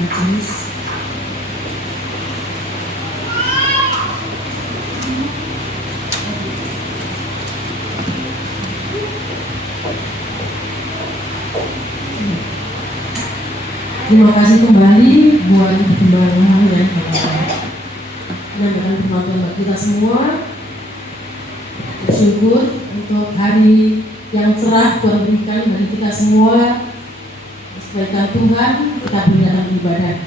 majelis. Terima kasih kembali buat perkembangan yang dengan penonton kita semua. Bersyukur untuk hari yang cerah Tuhan berikan bagi kita semua. Kebaikan Tuhan kita berdatang ibadah.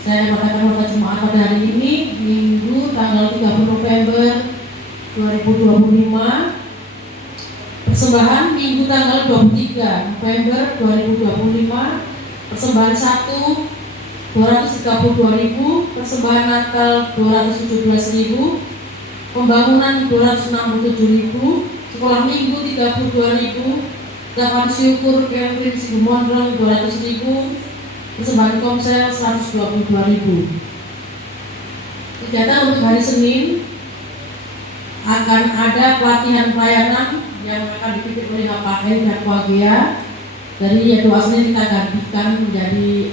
Saya katakan kepada jemaat pada hari ini, Minggu tanggal 30 November 2025. Persembahan Minggu tanggal 23 November 2025. Persembahan 1 232.000, persembahan Natal 217.000, pembangunan 267.000, sekolah minggu 32.000, ucapan syukur Kelvin Sigumondrong 200.000, persembahan komsel 122.000. Kegiatan untuk hari Senin akan ada pelatihan pelayanan yang akan dipimpin oleh Bapak Heri dan Wagea. Dari doa Senin kita gantikan menjadi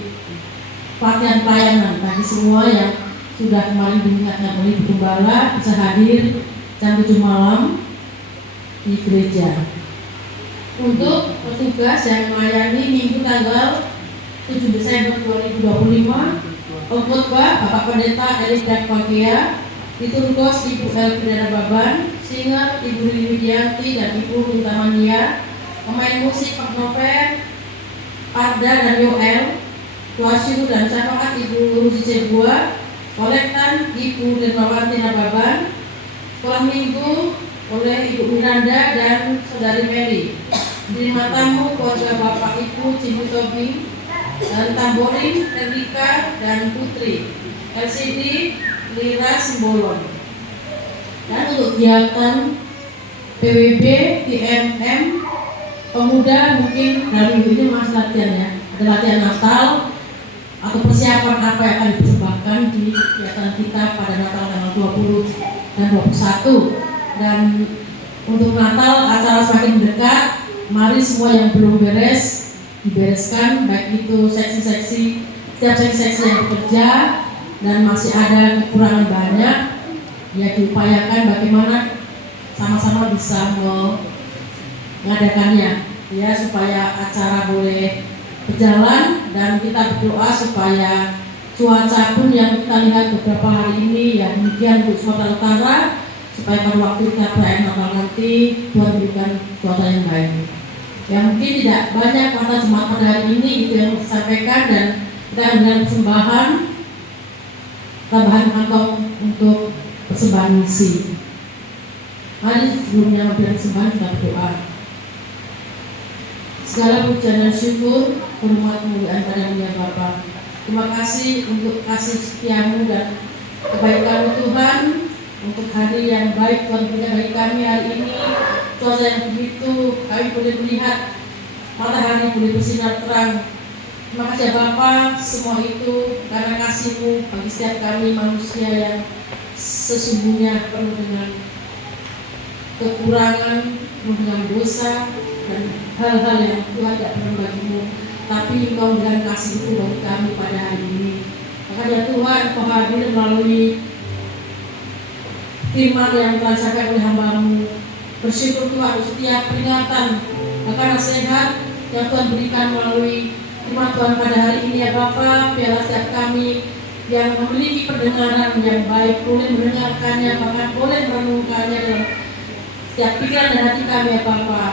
pelatihan pelayanan bagi semua yang sudah kemarin diingatkan oleh Gembala bisa hadir jam 7 malam di gereja. Untuk petugas yang melayani Minggu tanggal 7 Desember 2025, pengkhotbah Bapak Pendeta Elis Dakwagia, liturgos Ibu Elvina Baban, singer Ibu Lili Widianti dan Ibu Mintamania, pemain musik Pak Novel, Parda dan Yoel, Tuasiru dan Syafaat Ibu Rusi Cebua, kolektan Ibu Dermawanti Nababan, sekolah minggu oleh Ibu Miranda dan Saudari Mary, terima tamu keluarga Bapak Ibu Cibu Tobi, dan tamborin Erika dan Putri, LCD Lira Simbolon. Dan untuk kegiatan PWB, TMM, pemuda mungkin dari minggu ini masih latihan ya, ada latihan Natal atau persiapan apa yang akan dipersembahkan di kegiatan kita pada Natal tanggal 20 dan 21. Dan untuk Natal acara semakin dekat, mari semua yang belum beres dibereskan, baik itu seksi-seksi, setiap seksi-seksi yang bekerja dan masih ada kekurangan banyak, ya diupayakan bagaimana sama-sama bisa mengadakannya ya, supaya acara boleh berjalan. Dan kita berdoa supaya cuaca pun yang kita lihat beberapa hari ini ya demikian untuk Sumatera Utara, supaya pada waktu kita perayaan Natal nanti Tuhan berikan cuaca yang baik. Ya mungkin tidak banyak kata jemaat pada hari ini itu yang disampaikan, dan kita dengan persembahan tambahan kantong untuk persembahan misi. Mari sebelumnya memberikan persembahan kita berdoa. Segala pujian dan syukur, hormat kemuliaan pada Dia Bapa. Terima kasih untuk kasih setiamu dan kebaikan Tuhan, untuk hari yang baik Tuhan punya bagi kami hari ini. Cuaca yang begitu, kami boleh melihat matahari boleh bersinar terang. Terima kasih ya Bapa, semua itu karena kasih-Mu bagi setiap kami manusia yang sesungguhnya penuh dengan kekurangan, penuh dengan dosa dan hal-hal yang Tuhan tidak pernah bagimu, tapi Engkau memberikan kasih itu bagi kami pada hari ini. Makanya Tuhan, Engkau hadir melalui firman yang telah disampaikan oleh hamba-Mu. Bersyukur Tuhan setiap peringatan bahkan nasihat yang Tuhan berikan melalui firman Tuhan pada hari ini ya Bapa. Biarlah setiap kami yang memiliki pendengaran yang baik boleh mendengarkannya, bahkan boleh merenungkannya dalam setiap pikiran dan hati kami ya Bapa.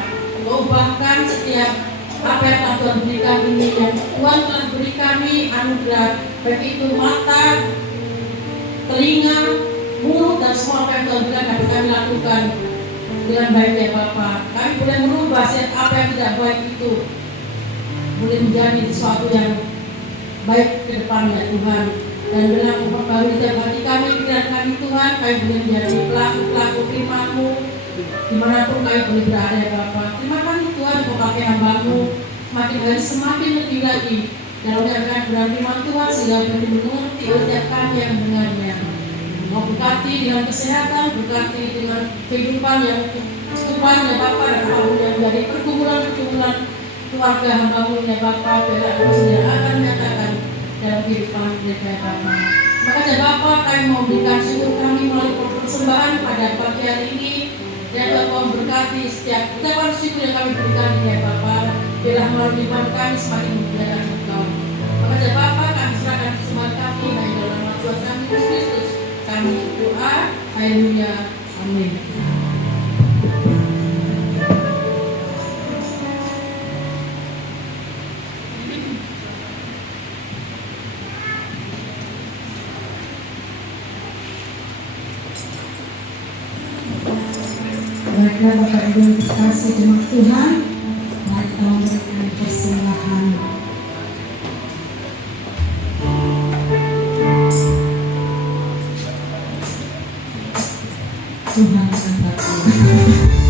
Ubahkan setiap apa yang telah Tuhan berikan ini, yang Tuhan telah beri kami anugerah, baik itu mata, telinga, mulut, dan semua apa yang Tuhan berikan dapat kami lakukan dengan baik ya Bapa. Kami boleh merubah setiap apa yang tidak baik itu boleh menjadi sesuatu yang baik ke depannya Tuhan. Dan dalam memperbarui setiap hati kami, pikiran kami Tuhan, kami boleh menjadi pelaku-pelaku firman-Mu dimanapun kami boleh berada ya Bapa. Terima kasih Tuhan, Kau pakai hamba-Mu semakin hari semakin lebih lagi dalam menyampaikan kebenaran firman Tuhan, sehingga boleh mengerti oleh setiap kami yang mendengarnya. Kau berkati dengan kesehatan, berkati dengan kehidupan yang kecukupan ya Bapa, dan apapun yang menjadi pergumulan keluarga hamba-Mu ya Bapa. Biarlah Engkau sendiri akan menyatakan kehidupan mereka ya Bapa. Makanya Bapa, kami mau berikan syukur kami melalui persembahan pada pagi hari ini. Dan Tuhan berkati setiap ucapan syukur yang kami berikan ini ya Bapa. Biarlah melalui iman kami semakin memuliakan Engkau. Makanya Bapa, kami serahkan semua kami dan dalam nama Tuhan kami Yesus Kristus. Kami berdoa, haleluya, amin. Baiklah Bapak Ibu yang terkasih jemaat Tuhan, mari kita memberikan persembahan. Tuhan memberkati.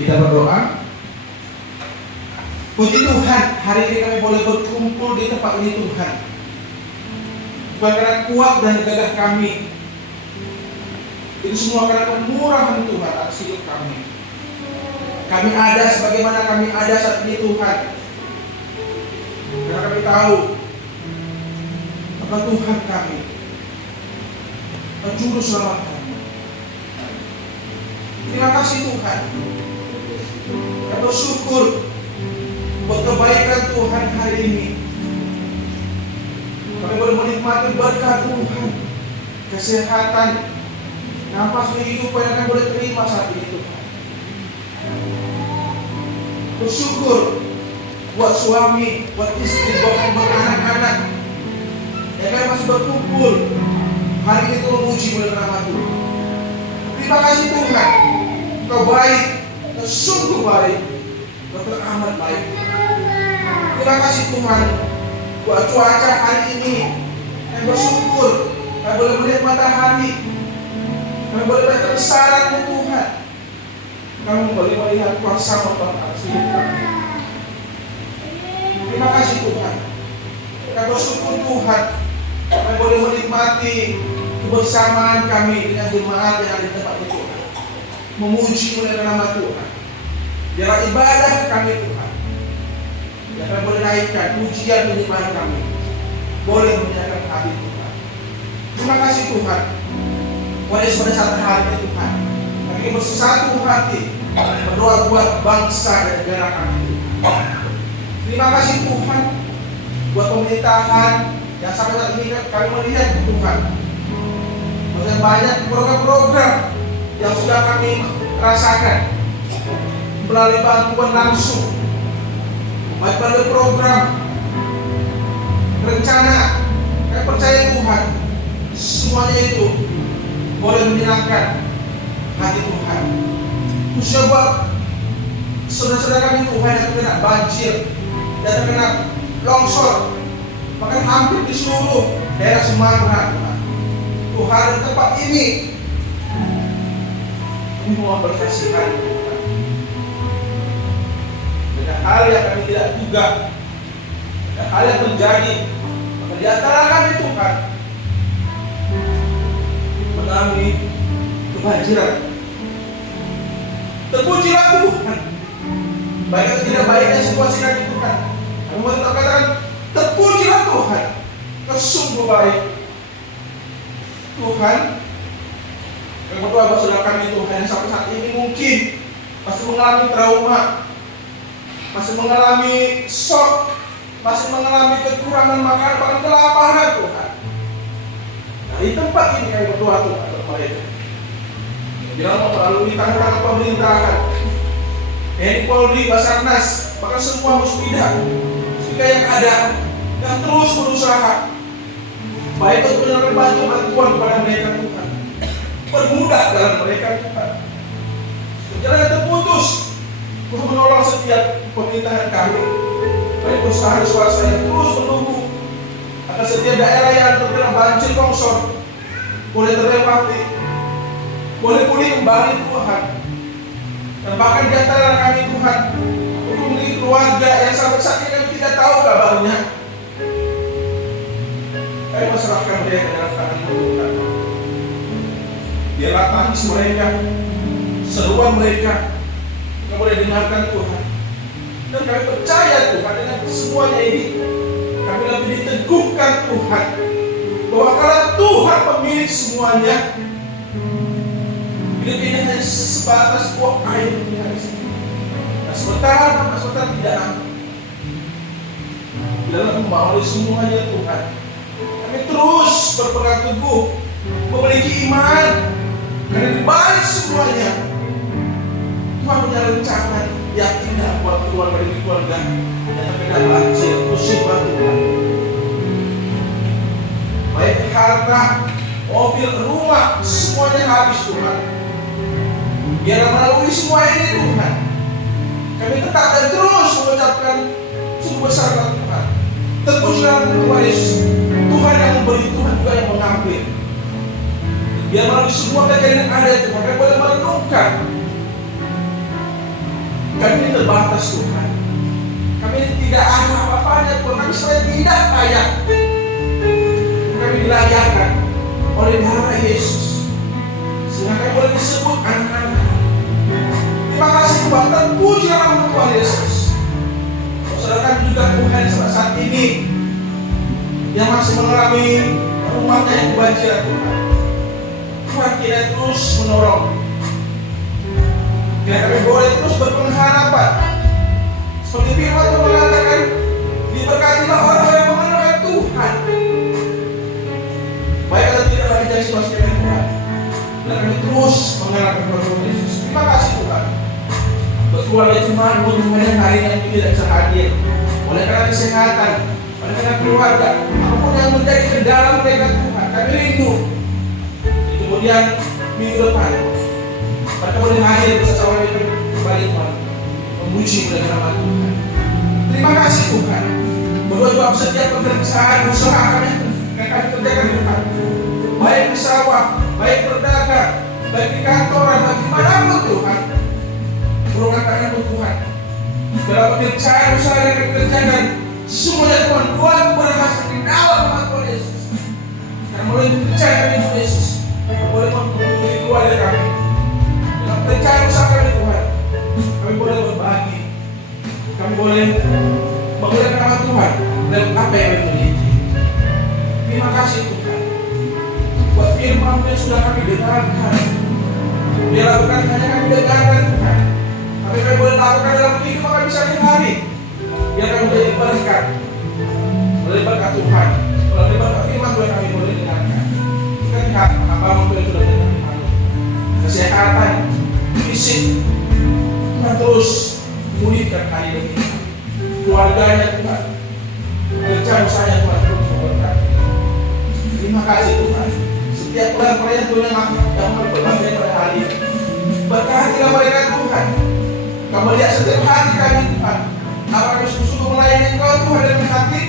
Kita berdoa. Puji Tuhan, hari ini kami boleh berkumpul di tempat ini Tuhan. Bukan karena kuat dan gagah kami, itu semua karena kemurahan Tuhan atas hidup kami. Kami ada sebagaimana kami ada saat ini Tuhan, karena kami tahu bahwa Tuhan kami, Juru Selamat kami. Terima kasih Tuhan. Kami bersyukur buat kebaikan Tuhan hari ini. Kami boleh menikmati berkat Tuhan, kesehatan, nafas kehidupan yang kami boleh terima saat ini Tuhan. Bersyukur buat suami, buat istri, buat anak-anak yang kami masih berkumpul hari ini untuk memuji mulai nama Tuhan. Terima kasih Tuhan, Kau baik, Kau sungguh baik, Kau teramat baik. Terima kasih Tuhan buat cuaca hari ini. Kami bersyukur kami boleh melihat matahari, kami boleh melihat kebesaran-Mu Tuhan. Kami boleh melihat kuasa-Mu atas hidup kami. Terima kasih Tuhan. Kami bersyukur Tuhan, kami boleh menikmati kebersamaan kami dengan jemaat yang ada di tempat ini Tuhan, memuji mulai nama Tuhan. Biarlah ibadah kami Tuhan, yang kami boleh naikkan pujian penyembahan kami, boleh menyenangkan hati Tuhan. Terima kasih Tuhan. Pada saat hari ini Tuhan, kami bersatu hati berdoa buat bangsa dan negara kami Tuhan. Terima kasih Tuhan buat pemerintahan yang sampai saat ini kami melihat Tuhan, banyak program-program yang sudah kami rasakan melalui bantuan langsung, baik melalui program rencana. Kami percaya Tuhan, semuanya itu boleh menyenangkan hati Tuhan. Khususnya buat saudara-saudara kami Tuhan yang terkena banjir dan terkena longsor, bahkan hampir di seluruh daerah Sumatera Tuhan. Tuhan di tempat ini kami mau berkasihan Tuhan. Dengan hal yang kami tidak duga, dengan hal yang terjadi, maka di antara kami Tuhan mengalami kebanjiran. Terpujilah Tuhan, baik atau tidak baiknya situasi kami Tuhan, kami mau tetap katakan terpujilah Tuhan, Kau sungguh baik Tuhan. Kami berdoa buat saudara kami Tuhan yang sampai saat ini mungkin masih mengalami trauma, masih mengalami shock, masih mengalami kekurangan makanan, bahkan kelaparan Tuhan. Di tempat ini kami berdoa Tuhan untuk mereka. Bila mau melalui tangan pemerintahan, TNI, Polri, Basarnas, bahkan semua musbidah yang ada yang terus berusaha baik untuk menyalurkan bantuan kepada mereka Tuhan. Permudah dalam mereka Tuhan. Jalan yang terputus untuk menolong setiap pemerintahan kami, baik perusahaan swasta yang terus menunggu agar setiap daerah yang terkena banjir longsor boleh terlewati, boleh pulih kembali Tuhan. Dan bahkan di antara kami Tuhan, untuk memiliki keluarga yang sampai saat ini kami tidak tahu kabarnya, kami menyerahkan mereka ke dalam tangan Tuhan. Biarlah tangis mereka, seruan mereka kami boleh dengarkan Tuhan. Dan kami percaya Tuhan, dengan semuanya ini kami lebih diteguhkan Tuhan, bahwa kalau Tuhan pemilik semuanya, hidup ini hanya sebatas buah air di hari ini. Dan sebentar tidak lama, bila membawa semuanya Tuhan, kami terus berpegang teguh, memiliki iman, karena di balik semuanya Tuhan punya rencana yang indah buat keluarga demi keluarga yang terkena banjir, musibah Tuhan. Baik harta, mobil, rumah, semuanya habis Tuhan. Biar melalui semua ini Tuhan, kami tetap dan terus mengucapkan sungguh besar Tuhan. Terpujilah Tuhan Yesus, Tuhan yang memberi, Tuhan juga yang mengambil. Biar melalui semua kejadian yang ada Tuhan, kami boleh merenungkan. Kami ini terbatas Tuhan. Kami Kami tidak ada apa-apanya Tuhan. Kami sebenarnya tidak layak. Kami dilayakkan oleh darah Yesus, sehingga kami boleh disebut anak-anak. Terima kasih Tuhan. Terpuji nama Tuhan Yesus. Saudara kami juga Tuhan saat ini yang masih mengalami rumahnya yang kebanjiran Tuhan. Tuhan kita terus menolong. Kita kami boleh terus berpengharapan. Seperti firman Tuhan mengatakan, diberkatilah orang yang mengenal Tuhan. Baik atau tidak lagi dari situasi kami Tuhan. Dan kami terus mengenalkan Tuhan Yesus. Terima kasih Tuhan. Berkeluarga jemaat Tuhan yang hari ini tidak bisa hadir. Oleh karena kesehatan, oleh karena keluarga, apapun yang menjadi kendala mereka Tuhan, kami rindu. Kemudian minggu depan mereka boleh hadir bersama kami kembali Tuhan, memuji oleh nama Tuhan. Terima kasih Tuhan. Berdoa setiap pekerjaan usaha kami yang kami kerjakan Tuhan, baik di sawah, baik berdagang, baik di kantoran, baik dimanapun Tuhan, berdoa tangan Tuhan. Dalam pekerjaan usaha yang kami kerjakan, semuanya Tuhan buat berhasil di dalam nama Tuhan Yesus. Dan mulai bekerja kami Tuhan Yesus, boleh menghubungi keluarga kami. Dalam pekerjaan usaha kami Tuhan, kami boleh berbagi, kami boleh memberikan nama Tuhan dan apa yang kami miliki. Terima kasih Tuhan buat firman yang sudah kami dengarkan. Biarlah bukan hanya kami dengarkan Tuhan, tapi kami boleh lakukan dalam kehidupan kami sehari-hari. Biar kami menjadi berkat, melalui berkat Tuhan, melalui berkat firman Tuhan kami boleh dengarkan. Kita lihat apa yang sudah dengarkan. Kesehatan, fisik, Tuhan terus pulihkan hari demi hari. Keluarganya Tuhan, kerja usahanya Tuhan terus memberkati. Terima kasih Tuhan. Setiap pelayan Tuhan yang berbahagia pada hari ini, berkatilah mereka Tuhan. Kamu lihat setiap hati kami Tuhan, apakah kami sungguh melayani Engkau Tuhan dengan hati,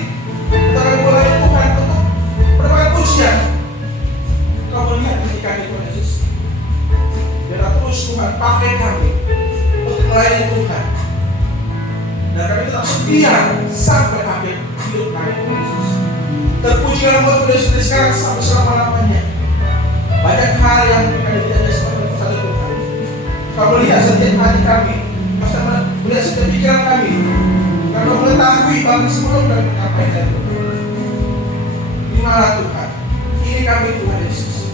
kita kami melayani Tuhan untuk berbagai pujian. Kamu lihat ketika kami Tuhan Yesus, biarlah terus Tuhan pakai kami untuk melayani Tuhan, dan kami tetap setia sampai akhir hidup kami Tuhan Yesus. Terpuji nama Tuhan Yesus dari sekarang sampai selama-lamanya. Banyak hal yang kami tidak ada seperti satu Tuhan. Kamu lihat setiap hati kami, melihat setiap pikiran kami. Kamu mengetahui bahwa sebelum kami menyampaikan Tuhan. Dimana Tuhan? Ini kami Tuhan Yesus.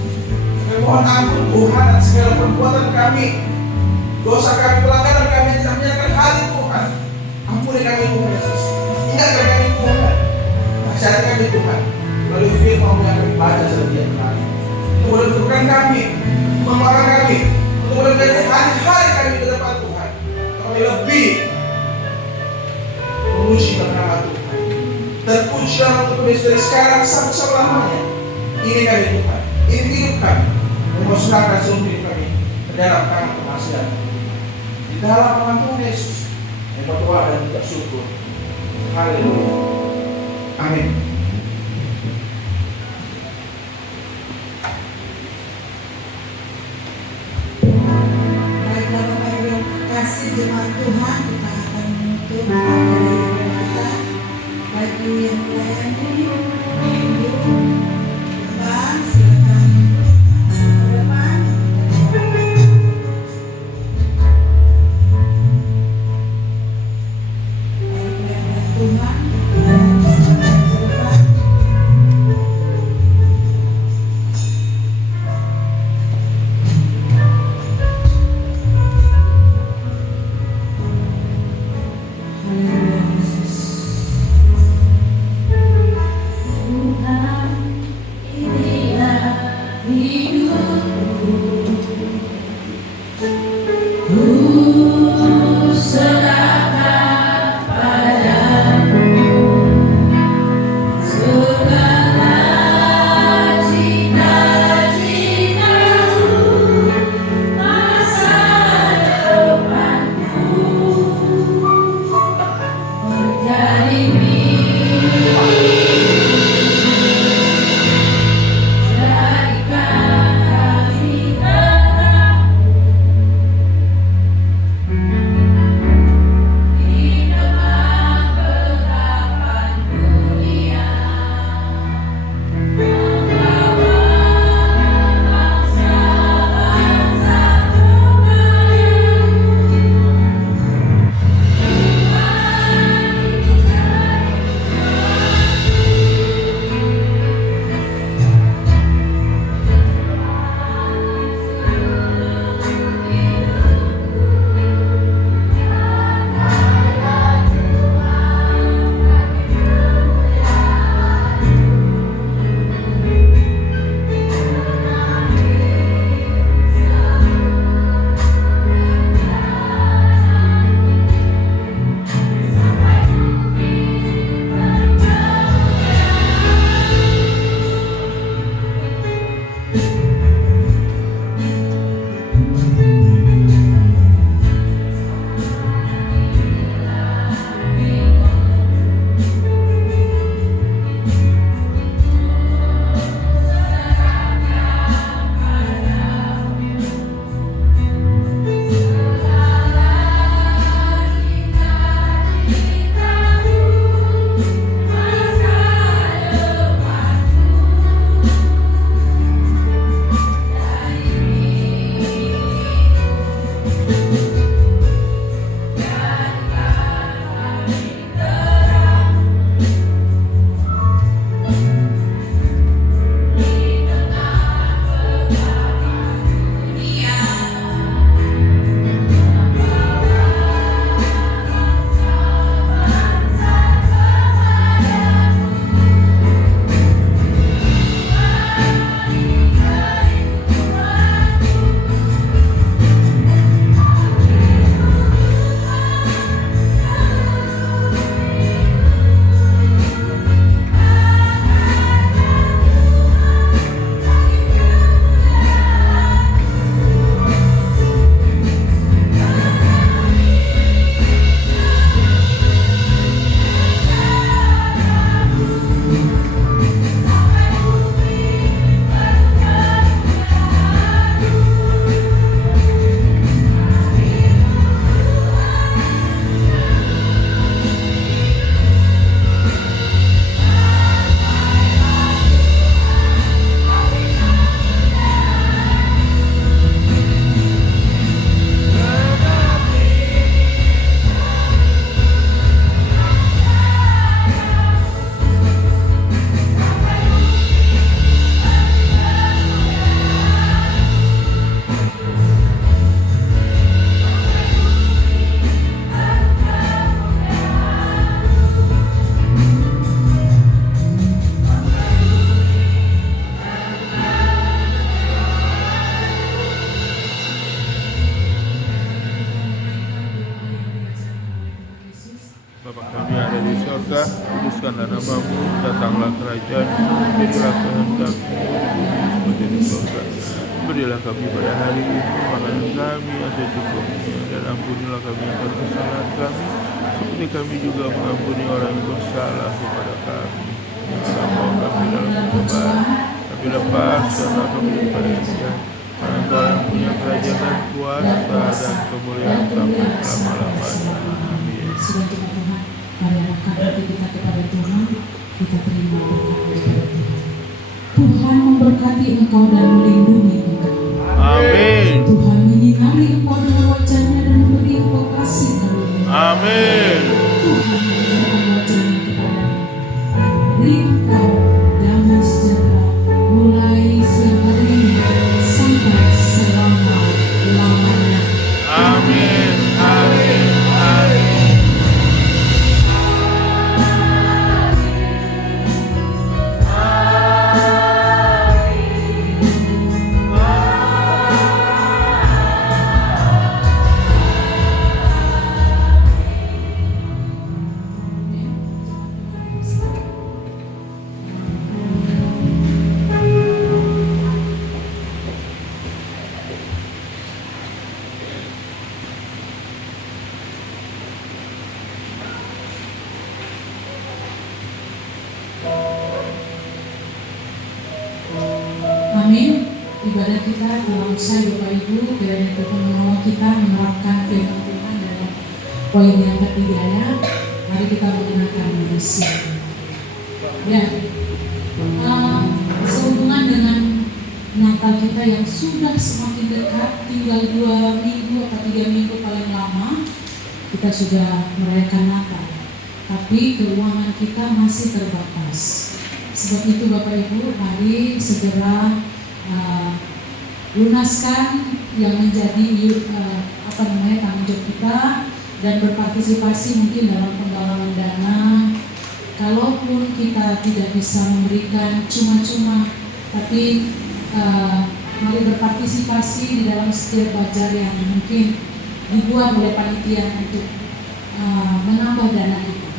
Kami mohon ampun Tuhan dan segala perbuatan kami, dosa kami, pelanggaran kami tidak menyenangkan hati Tuhan. Ampuni kami Tuhan Yesus. Ingatkan kami Tuhan. Nasihat kami Tuhan. Melalui firman yang kami baca setiap hari. Untuk boleh menentukan kami, memarah kami, untuk boleh menjadi hari-hari kami ke depan Tuhan. Kami lebih memuji nama Tuhan. Terpuji nama Tuhan Yesus dari sekarang sampai selamanya. Ini kami Tuhan. Ini hidup kami. Memusnahkan seluruh hidup kami ke dalam tangan kemasihan. Di dalam nama Tuhan Yesus yang berdoa dan tidak syukur. Haleluya. Amin. Baiklah Bapak Ibu yang kasih jemaat Tuhan, kita akan menutup materi kita. Bagi yang melayani, depan, silakan ke depan. Baiklah Tuhan, silakan ke depan. Haleluya Yesus. Tuhan, inilah hidupku. Ku serahkan padamu segala cita-citaku, masa depanku menjadi jadikan kami terang Bapa kami yang ada di surga, kuduskanlah namamu, datanglah kerajaan-Mu, jadilah kehendak-Mu seperti di surga. Berilah kami pada hari ini makanan kami yang secukupnya, dan ampunilah kami akan kesalahan kami, seperti kami juga mengampuni orang yang bersalah kepada kami. Janganlah bawa kami dalam pencobaan, tapi lepaskanlah kami daripada yang jahat. Karena Engkau yang punya kerajaan, kuasa, dan kemuliaan sampai selama-lamanya. Amin. Sudah kita Tuhan, mari arahkan hati kita kepada Tuhan, kita terima berkat daripada Tuhan. Tuhan memberkati engkau dan melindungi engkau. Amin. Tuhan menyinari engkau dengan wajah-Nya dan memberi engkau kasih karunia. Amin. Tuhan memberikan wajah-Nya kepadamu, beri engkau damai sejahtera mulai siang hari ini sampai selama-lamanya. Amin. Amin. Amin. Amin. Ibadah kita telah usai Bapak Ibu, kiranya Tuhan menolong kita menerapkan firman Tuhan dalam poin yang ketiga ya. Mari kita menggunakan manusia. Ya, sehubungan dengan Natal kita yang sudah semakin dekat, tinggal 2 minggu atau 3 minggu paling lama, kita sudah merayakan Natal. Tapi keuangan kita masih terbatas. Sebab itu Bapak Ibu, mari segera lunaskan yang menjadi tanggung jawab kita dan berpartisipasi mungkin dalam penggalangan dana. Kalaupun kita tidak bisa memberikan cuma-cuma, tapi mari berpartisipasi di dalam setiap bajar yang mungkin dibuat oleh panitia untuk menambah dana kita.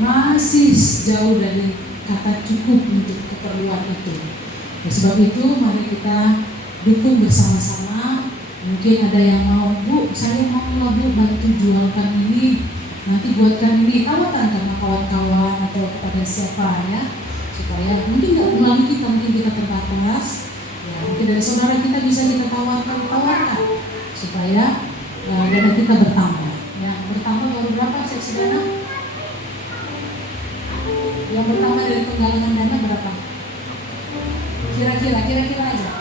Masih jauh dari kata cukup untuk keperluan itu. Oleh sebab itu mari kita dukung bersama-sama. Mungkin ada yang mau, Bu, saya mau lah Bu bantu jualkan ini, nanti buatkan ini, tawarkan sama kawan-kawan atau kepada siapa ya, supaya mungkin nggak melalui kita, mungkin kita terbatas ya, mungkin dari saudara kita bisa kita tawarkan supaya dana kita bertambah ya. Bertambah baru berapa seksi dana? Yang bertambah dari penggalangan dana berapa? Kira-kira aja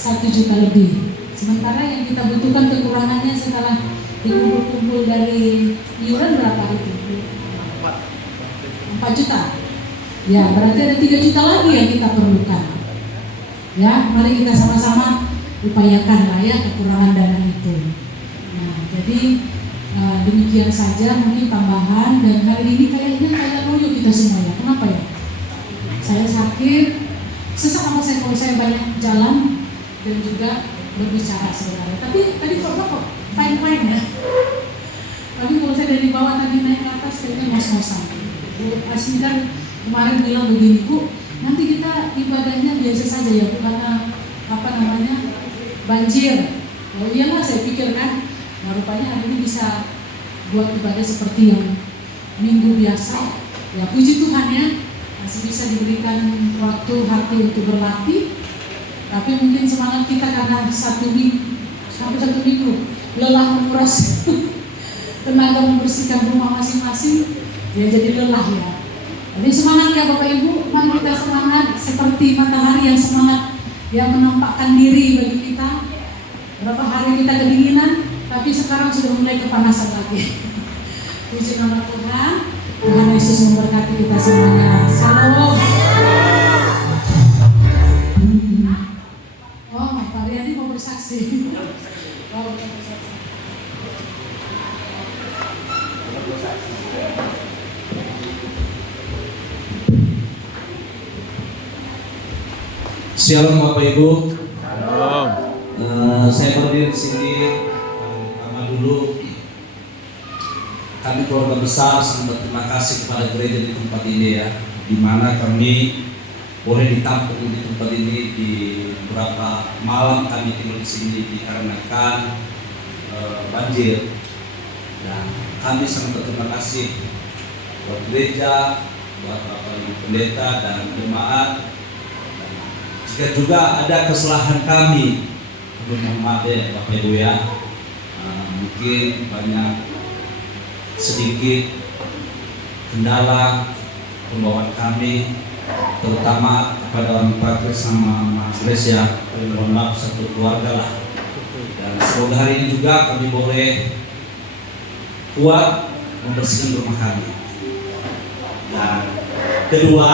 1 juta lebih. Sementara yang kita butuhkan kekurangannya setelah dikumpul-kumpul dari iuran berapa itu? 4 juta. Ya, berarti ada 3 juta lagi yang kita perlukan. Ya, mari kita sama-sama upayakan lah ya kekurangan dana itu. Nah, jadi demikian saja mungkin tambahan, dan hari ini kayaknya kayak loyo kita semua ya. Kenapa ya? Saya sakit, sesak sama saya kalau saya banyak jalan dan juga berbicara sebenarnya. Tapi tadi kok fine ya. Tapi kalau saya dari bawah tadi naik ke atas kayaknya ngos-ngosan. Bu Asmida kemarin bilang begini, Bu, nanti kita ibadahnya biasa saja ya, karena banjir. Oh iyalah saya pikir kan. Nah, rupanya hari ini bisa buat ibadah seperti yang minggu biasa. Ya puji Tuhan ya, masih bisa diberikan waktu hati untuk berlatih. Tapi mungkin semangat kita karena 1 minggu lelah menguras tenaga membersihkan rumah masing-masing, ya jadi lelah ya. Jadi semangat ya Bapak Ibu, mari kita semangat seperti matahari yang semangat yang menampakkan diri bagi kita. Berapa hari kita kedinginan, tapi sekarang sudah mulai kepanasan lagi. Puji nama Tuhan. Tuhan Yesus memberkati kita semuanya. Salam. Oh, Pak Riyadi mau bersaksi. Oh, bersaksi. Shalom Bapak Ibu. Shalom. Saya berdiri di sini pertama dulu kami keluarga besar sangat berterima kasih kepada gereja di tempat ini ya, di mana kami boleh ditampung di tempat ini. Di beberapa malam kami tinggal di sini dikarenakan banjir. Dan kami sangat berterima kasih buat gereja, buat Bapak Ibu Pendeta dan jemaat. Jika juga ada kesalahan kami, mohon maaf ya Bapak Ibu ya. Mungkin banyak sedikit kendala pembawaan kami, terutama kepada orang Pak sama Mas Grace ya. Mohon maaf satu keluarga lah. Dan semoga hari ini juga kami boleh kuat membersihkan rumah kami. Dan kedua,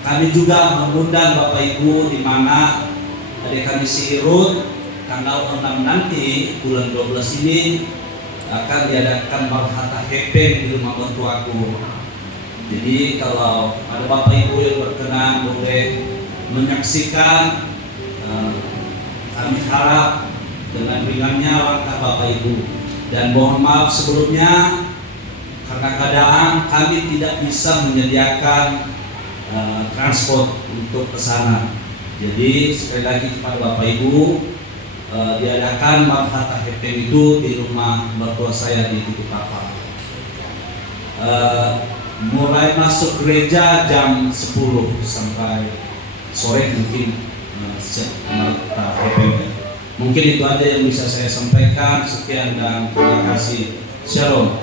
kami juga mengundang Bapak Ibu di mana adik kami si Irut tanggal 6 nanti bulan 12 ini akan diadakan marhata hepeng di rumah mertuaku. Jadi kalau ada Bapak Ibu yang berkenan boleh menyaksikan, kami harap dengan ringannya langkah Bapak Ibu. Dan mohon maaf sebelumnya karena keadaan kami tidak bisa menyediakan transport untuk ke sana. Jadi sekali lagi kepada Bapak Ibu, diadakan marhata hepeng itu di rumah mertua saya di Tugu Papa. Mulai masuk gereja jam 10 sampai sore mungkin marhata hepeng. Mungkin itu aja yang bisa saya sampaikan. Sekian dan terima kasih. Shalom.